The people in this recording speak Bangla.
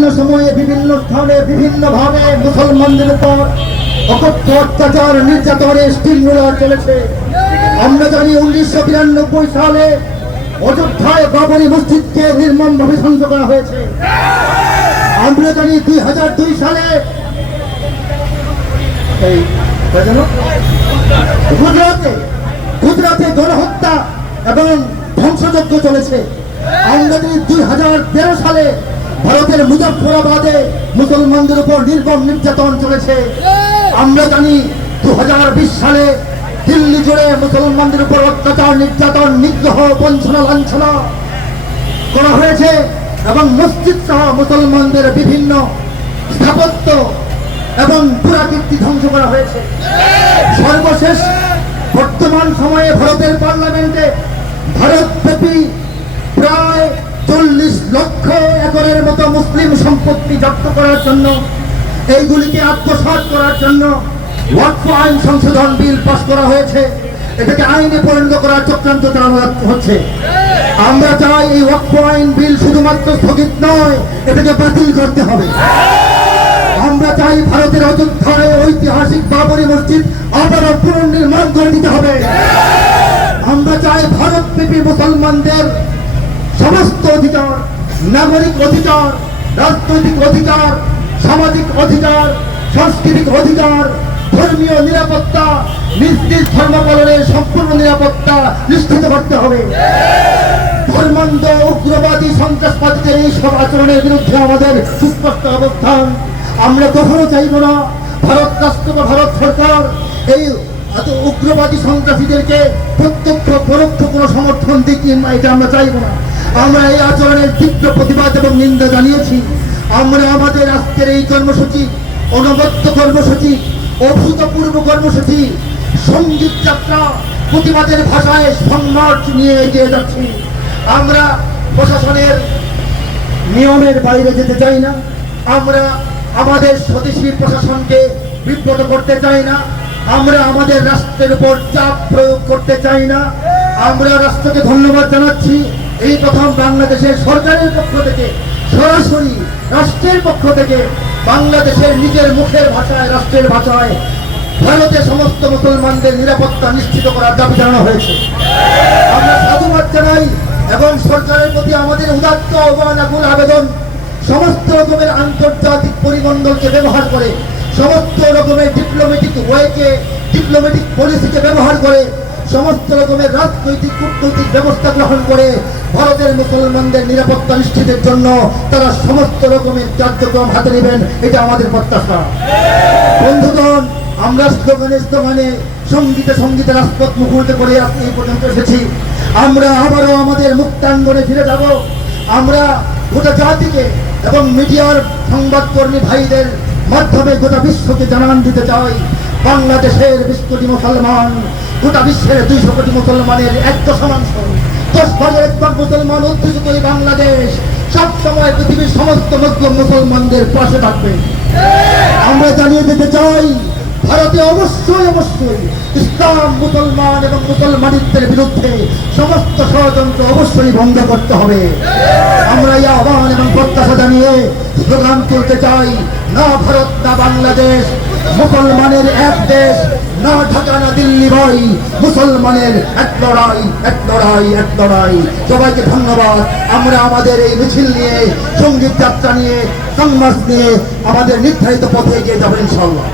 বিভিন্ন সময়ে বিভিন্ন স্থানে বিভিন্নভাবে মুসলমানদের উপর অকথ্য অত্যাচার নির্যাতনের স্টিমুলার চলেছে। আমরা জানি 1992 সালে অযোধ্যায় বাবরি মসজিদকে নির্মমভাবে ধ্বংস করা হয়েছে। আমরা জানি 2002 সালে গুজরাটে গণহত্যা এবং ধ্বংসযজ্ঞ চলেছে। আমরা জানি 2013 সালে ভারতের মুজফ্ফরাবাদে মুসলমানদের উপর নির্মম নির্যাতন চলেছে। আমরা জানি 2020 সালে দিল্লি জুড়ে মুসলমানদের উপর অত্যাচার নির্যাতন নিগ্রহ বঞ্চনা লাঞ্ছনা করা হয়েছে এবং মসজিদ সহ মুসলমানদের বিভিন্ন স্থাপত্য এবং পুরাকীর্তি ধ্বংস করা হয়েছে। সর্বশেষ বর্তমান সময়ে ভারতের পার্লামেন্টে ভারতব্যাপী প্রায় 40 লক্ষ একরের মতো মুসলিম সম্পত্তি জব্দ করার জন্য, এইগুলিকে আত্মসাৎ করার জন্য ওয়াকফ আইন সংশোধন বিল পাস করা হয়েছে। এটাকে আইনে পরিণত করার চক্রান্ত চালানো হচ্ছে। আমরা চাই এই ওয়াকফ আইন বিল শুধুমাত্র স্থগিত নয়, এটাকে বাতিল করতে হবে। আমরা চাই ভারতের অযোধ্যায় ঐতিহাসিক বাবরি মসজিদ আবারও পুনর্নির্মাণ করে দিতে হবে। আমরা চাই ভারতব্যাপী মুসলমানদের সমস্ত অধিকার, নাগরিক অধিকার, রাজনৈতিক অধিকার, সামাজিক অধিকার, সাংস্কৃতিক অধিকার, ধর্মীয় নিরাপত্তা, নিজ নিজ ধর্ম পালনের সম্পূর্ণ নিরাপত্তা নিশ্চিত করতে হবে। ধর্মান্ধ উগ্রবাদী সন্ত্রাসবাদীদের এই সব আচরণের বিরুদ্ধে আমাদের সুস্পষ্ট অবস্থান। আমরা কখনো চাইব না ভারত রাষ্ট্র বা ভারত সরকার এই উগ্রবাদী সন্ত্রাসীদেরকে প্রত্যক্ষ পরোক্ষ কোনো সমর্থন দিক, এটা আমরা চাইব না। আমরা এই আচরণের তীব্র প্রতিবাদ এবং নিন্দা জানিয়েছি। আমরা আমাদের আজকের এই কর্মসূচি, অনবদ্য কর্মসূচি, অভূতপূর্ব কর্মসূচি, সঙ্গীত যাত্রা, প্রতিবাদের ভাষায় সংমার্চ নিয়ে এগিয়ে যাচ্ছি। আমরা প্রশাসনের নিয়মের বাইরে যেতে চাই না। আমরা আমাদের স্বদেশী প্রশাসনকে বিব্রত করতে চাই না। আমরা আমাদের রাষ্ট্রের উপর চাপ প্রয়োগ করতে চাই না। আমরা রাষ্ট্রকে ধন্যবাদ জানাচ্ছি। এই প্রথম বাংলাদেশের সরকারের পক্ষ থেকে, সরাসরি রাষ্ট্রের পক্ষ থেকে বাংলাদেশের নিজের মুখের ভাষায়, রাষ্ট্রের ভাষায় ভারতের সমস্ত মুসলমানদের নিরাপত্তা নিশ্চিত করার দাবি জানানো হয়েছে। আমরা সাধুবাদ জানাই এবং সরকারের প্রতি আমাদের উদাত্ত আহ্বান এবং আবেদন, সমস্ত রকমের আন্তর্জাতিক পরিমণ্ডলকে ব্যবহার করে, সমস্ত রকমের ডিপ্লোম্যাটিক ওয়েকে, ডিপ্লোম্যাটিক পলিসিকে ব্যবহার করে, সমস্ত রকমের রাজনৈতিক কূটনৈতিক ব্যবস্থা গ্রহণ করে ভারতের মুসলমানদের নিরাপত্তা নিশ্চিতের জন্য তারা সমস্ত রকমের কার্যক্রম হাতে নেবেন, এটা আমাদের প্রত্যাশা। বন্ধুগণ, আমরা স্লোগানে সঙ্গীতে রাজপথ মুখরিত করে এই পর্যন্ত এসেছি। আমরা আবারও আমাদের মুক্তাঙ্গনে ফিরে যাব। আমরা গোটা জাতিকে এবং মিডিয়ার সংবাদকর্মী ভাইদের মাধ্যমে গোটা বিশ্বকে জানান দিতে চাই, বাংলাদেশের 20 কোটি মুসলমান, গোটা বিশ্বের 200 কোটি মুসলমানের 1/10 ভাগের 1 ভাগ মুসলমান অধ্যুষিত এই বাংলাদেশ সব সময় পৃথিবীর সমস্ত মুসলিম মুসলমানদের পাশে থাকবে। আমরা জানিয়ে দিতে চাই, ভারতে অবশ্যই ইসলাম, মুসলমান এবং মুসলমানিত্বের বিরুদ্ধে সমস্ত ষড়যন্ত্র অবশ্যই বন্ধ করতে হবে। আমরা এই আহ্বান এবং প্রত্যাশা জানিয়ে স্লোগান তুলতে চাই, না ভারত না বাংলাদেশ, মুসলমানের এক দেশ, না ঢাকা না দিল্লি ভাই, মুসলমানের এক লড়াই, এক লড়াই, এক লড়াই। সবাইকে ধন্যবাদ। আমরা আমাদের এই মিছিল নিয়ে, সঙ্গীত যাত্রা নিয়ে, সংমার্চ নিয়ে আমাদের নির্ধারিত পথে এগিয়ে যাবেন ইনশাআল্লাহ।